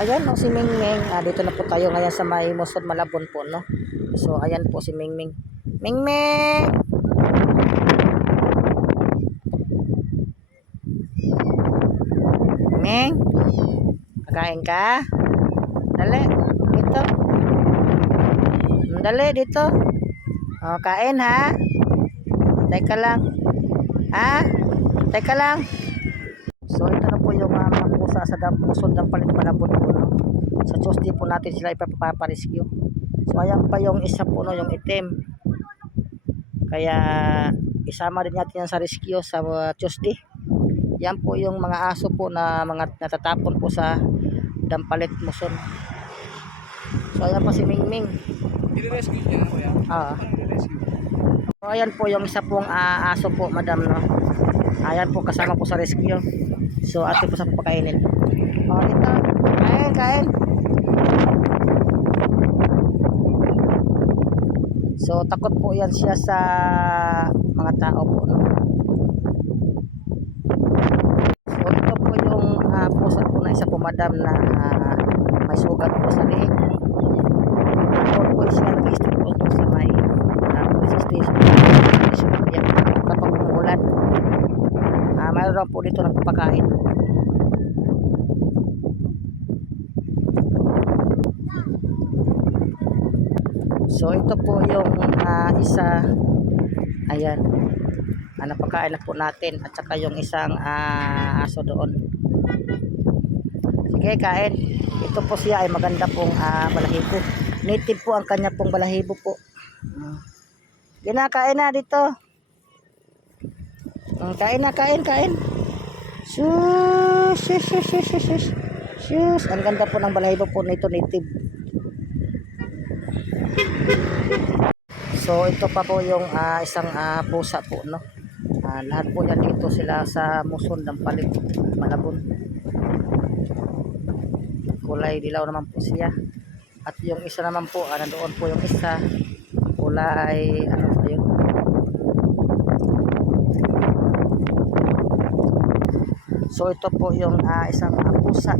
Ayan no, si Mingming. Dito na po tayo ngayon sa may Musod Malabon po, no. So, ayan po si Mingming. Mingming! Ming! Kakain ka? Dali, dito. Dali, dito. O, kain ha? Teka lang. Ha? Teka lang. So, ito na po yung mga pusa sa Musod ng Palit Malabon po, no. Sa Tuesday po natin sila ipaparescue. So, ayan pa yung isa po, no, yung itim. Kaya, isama din natin yan sa rescue sa Tuesday. Yan po yung mga aso po na mga natatapon po sa Dampalit Muson. So ayan pa si Mingming. I-rescue niya kuya? I-rescue. So ayan po yung isa pong aso po, madam, no. Ayan po kasama po sa rescue. So ate po sa papakainin. Ito. Kain. So takot po yan siya sa mga tao po, no. So ito po yung pusa po na isa po, madam, na may sugat po sa liig. Ako po siya nag-stay po ito sa may police station. Yan, kapag umuulan, mayroon po dito nagpapakain. So ito po yung isa, ayan, napakain na po natin, at saka yung isang aso doon. Sige, kain. Ito po siya ay maganda pong balahibo. Native po ang kanya pong balahibo po. Ginakain na dito. Kain na, kain. Sus. Ang ganda po ng balahibo po nito, native. So ito pa po yung isang pusa po, no. Lahat po yan dito sila sa Muson ng Palit Malabon. Kulay dilaw naman po siya. At yung isa naman po, nandoon po yung isa, kulay ano po yun, so ito po yung isang pusa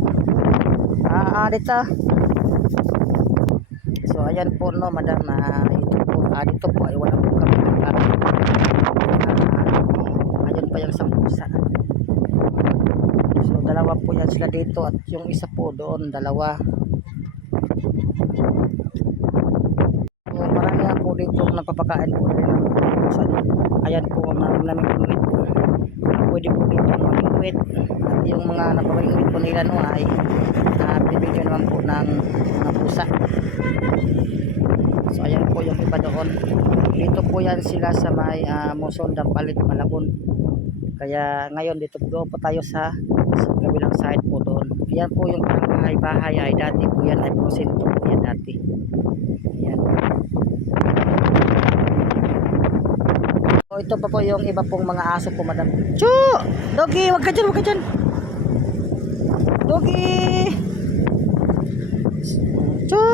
dito. So ayan po, no, madam, dito po ay wala po kami ayun pa yung isang pusa. So dalawa po yan sila dito, at yung isa po doon, dalawa. So marami na po dito napapakain po rin ng pusa. Ayan po, marami namin inuit po. Pwede po dito mag-inuit, at yung mga napapainuit po nila, no, ay bibigyan naman po ng mga pusa. So ayan po yung iba doon. Dito po yan sila sa may Muson ng Palit Malabon. Kaya ngayon dito po tayo sa kabilang side po doon. Yan po yung bahay-bahay ay dati po yan ay porsyento po yan dati. Yan. So ito pa po yung iba pong mga aso po, madam. Chu! Doggy! Wag ka dyan! Doggy! Chu!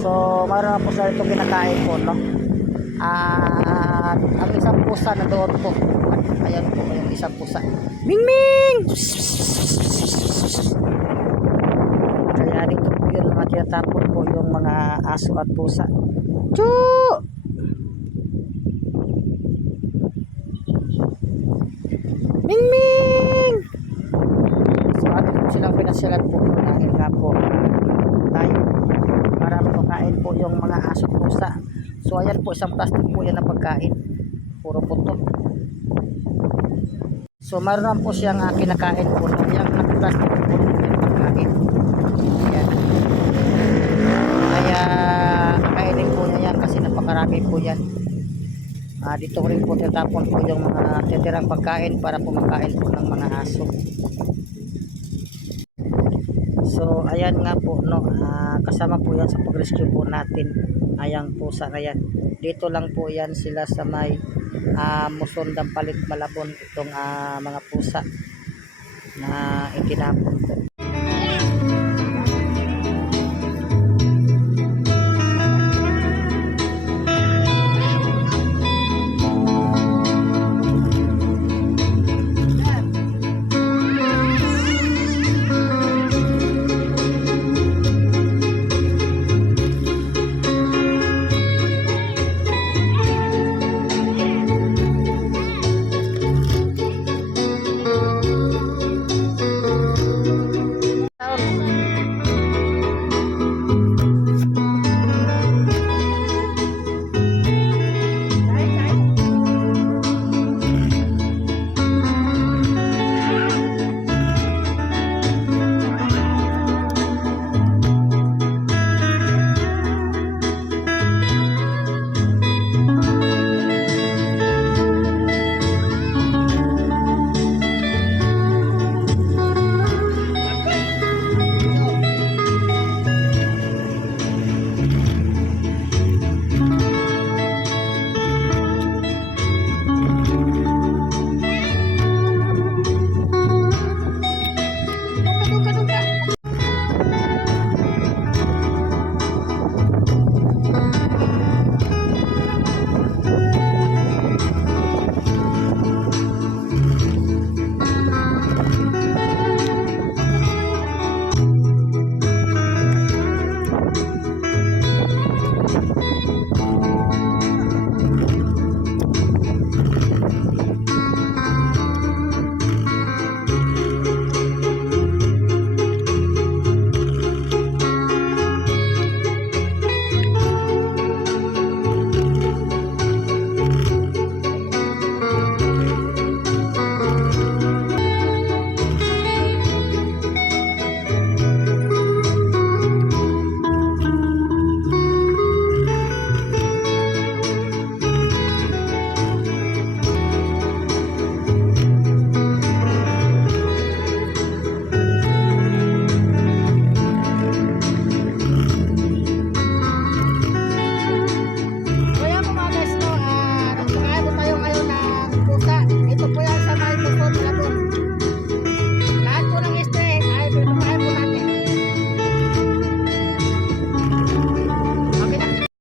So mayroon na po sa ito kinakain po, no. Ang isang pusa na doon po. Ayan po yung isang pusa. Mingming! Kaya dito po yun mga tinatapon po yung mga aso at pusa. Chu! Mingming! So atin po silang pinasyalan po dahil nga po tayo para makain po yung mga aso at pusa. So ayan po, isang plastic po yan na pagkain. Puro puto. So mayroon po siyang kinakain po. Yung plastic po yung pagkain. Ayan. Kaya kainin po niya yan kasi napakarami po yan. Dito rin po tinatapon po yung mga titirang pagkain para po makain po ng mga aso. So ayan nga po, no, kasama po yan sa pag-rescue po natin ayang pusa na yan. Dito lang po yan sila sa may Muson ng Palit Malabon, itong mga pusa na itinapon po.